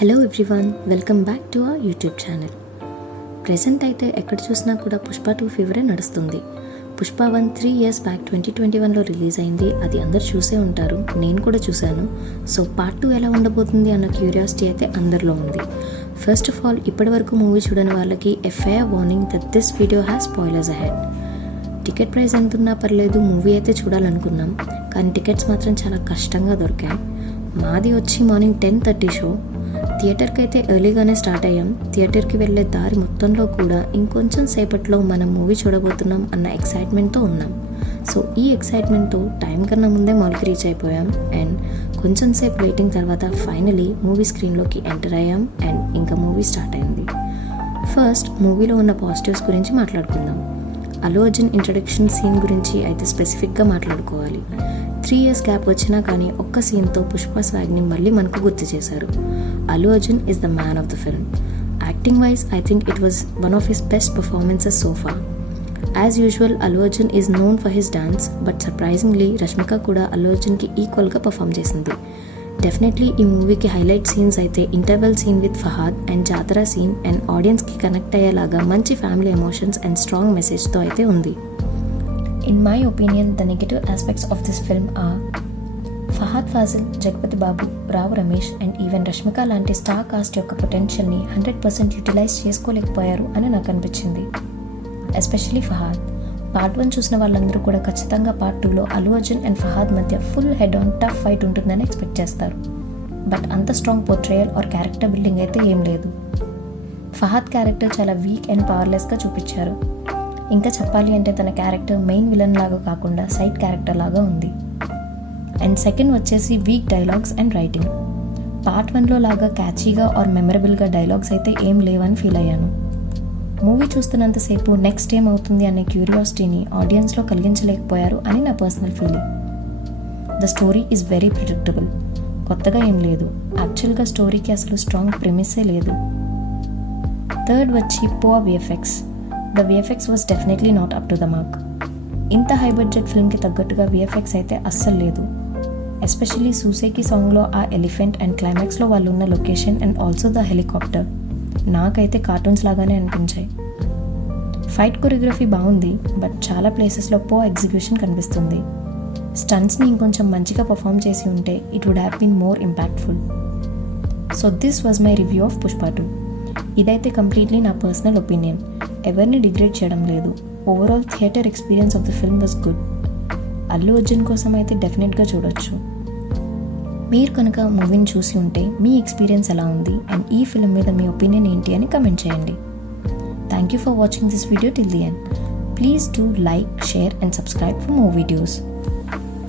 Hello everyone, welcome back to our YouTube channel. Present అయితే ఎక్కడ చూసినా కూడా పుష్ప 2 ఫీవరే నడుస్తుంది. పుష్ప 1 3 years బ్యాక్ 2021లో రిలీజ్ అయింది. అది అందరు చూసే ఉంటారు, నేను కూడా చూశాను. సో పార్ట్ 2 ఎలా ఉండబోతుంది అన్న క్యూరియాసిటీ అయితే అందరిలో ఉంది. ఫస్ట్ ఆఫ్ ఆల్, ఇప్పటి వరకు మూవీ చూడని వాళ్ళకి FIR warning that this video has spoilers ahead. Ticket price ఎంతున్నా పర్లేదు, మూవీ అయితే చూడాలనుకున్నాం, కానీ టికెట్స్ మాత్రం చాలా కష్టంగా దొరికాయి. మాది వచ్చి మార్నింగ్ 10:30 షో. థియేటర్కి అయితే ఎర్లీగానే స్టార్ట్ అయ్యాం. థియేటర్కి వెళ్ళే దారి మొత్తంలో కూడా ఇంకొంచెం సేపట్లో మనం మూవీ చూడబోతున్నాం అన్న ఎక్సైట్మెంట్తో ఉన్నాం. సో ఈ ఎక్సైట్మెంట్తో టైం కన్నా ముందే మాల్కి రీచ్ అయిపోయాం. అండ్ కొంచెం సేపు వెయిటింగ్ తర్వాత ఫైనలీ మూవీ స్క్రీన్లోకి ఎంటర్ అయ్యాం. అండ్ ఇంకా మూవీ స్టార్ట్ అయింది. ఫస్ట్ మూవీలో ఉన్న పాజిటివ్స్ గురించి మాట్లాడుకుందాం. అల్లు అర్జున్ ఇంట్రడక్షన్ సీన్ గురించి అయితే స్పెసిఫిక్గా మాట్లాడుకోవాలి. 3 years గ్యాప్ వచ్చినా కానీ ఒక్క సీన్తో పుష్ప స్వాగ్ని మళ్ళీ మనకు గుర్తు చేశారు. Allu Arjun is the man of the film. Acting wise I think it was one of his best performances so far. As usual Allu Arjun is known for his dance, but surprisingly Rashmika కూడా అల్లు అర్జున్కి ఈక్వల్గా పర్ఫామ్ చేసింది. డెఫినెట్లీ ఈ మూవీకి హైలైట్ సీన్స్ అయితే interval scene with Fahadh and జాతర scene. And ఆడియన్స్కి connect అయ్యేలాగా మంచి ఫ్యామిలీ ఎమోషన్స్ అండ్ స్ట్రాంగ్ మెసేజ్తో అయితే ఉంది. In my opinion, the negative aspects of this film are Fahad Fazil, Jagpati Babu, Rao Ramesh and even Rashmika లాంటి star cast యొక్క పొటెన్షియల్ని 100% utilise చేసుకోలేకపోయారు అని నాకు అనిపించింది. ఎస్పెషలీ ఫహాద్. పార్ట్ 1 చూసిన వాళ్ళందరూ కూడా ఖచ్చితంగా పార్ట్ 2లో అల్లు అర్జున్ అండ్ ఫహాద్ మధ్య full head on tough fight ఉంటుందని ఎక్స్పెక్ట్ చేస్తారు. బట్ అంత strong portrayal or character building అయితే ఏం లేదు. ఫహాద్ క్యారెక్టర్ చాలా వీక్ అండ్ పవర్లెస్గా చూపించారు. ఇంకా చెప్పాలి అంటే తన క్యారెక్టర్ మెయిన్ విలన్ లాగా కాకుండా సైడ్ క్యారెక్టర్ లాగా ఉంది. అండ్ సెకండ్ వచ్చేసి week dialogues and writing. Part 1లో లాగా క్యాచీగా ఆర్ మెమరబుల్గా డైలాగ్స్ అయితే ఏం లేవని ఫీల్ అయ్యాను. మూవీ చూస్తున్నంతసేపు నెక్స్ట్ ఏం అవుతుంది అనే క్యూరియాసిటీని ఆడియన్స్లో కలిగించలేకపోయారు అని నా personal feeling. The story is very predictable. కొత్తగా ఏం లేదు. యాక్చువల్గా స్టోరీకి అసలు స్ట్రాంగ్ ప్రిమిసే లేదు. థర్డ్ వచ్చి poor VFX. The VFX was definitely not up to the mark. ఇంత హై బడ్జెట్ ఫిల్మ్కి తగ్గట్టుగా VFX అయితే అస్సలు లేదు. ఎస్పెషల్లీ సూసేకి సాంగ్లో ఆ ఎలిఫెంట్ అండ్ క్లైమాక్స్లో వాళ్ళు ఉన్న location and also the helicopter నాకైతే కార్టూన్స్ లాగానే అనిపించాయి. ఫైట్ కొరియోగ్రఫీ బాగుంది, బట్ చాలా ప్లేసెస్లో ఎగ్జిక్యూషన్ కనిపిస్తుంది. స్టంట్స్ని ఇంకొంచెం మంచిగా పర్ఫామ్ చేసి ఉంటే it would have been more ఇంపాక్ట్ఫుల్. So this was my review of Pushpa 2. ఇదైతే కంప్లీట్లీ నా పర్సనల్ ఒపీనియన్, ఎవరిని డిగ్రేడ్ చేయడం లేదు. Overall theatre experience of the film was good. Allu Arjun కోసం అయితే డెఫినెట్గా చూడొచ్చు. మీరు కనుక మూవీని చూసి ఉంటే మీ ఎక్స్పీరియన్స్ ఎలా ఉంది అండ్ ఈ ఫిల్మ్ మీద మీ ఒపీనియన్ ఏంటి అని కమెంట్ చేయండి. Thank you for watching this video till the end. Please do like, share and subscribe for more videos.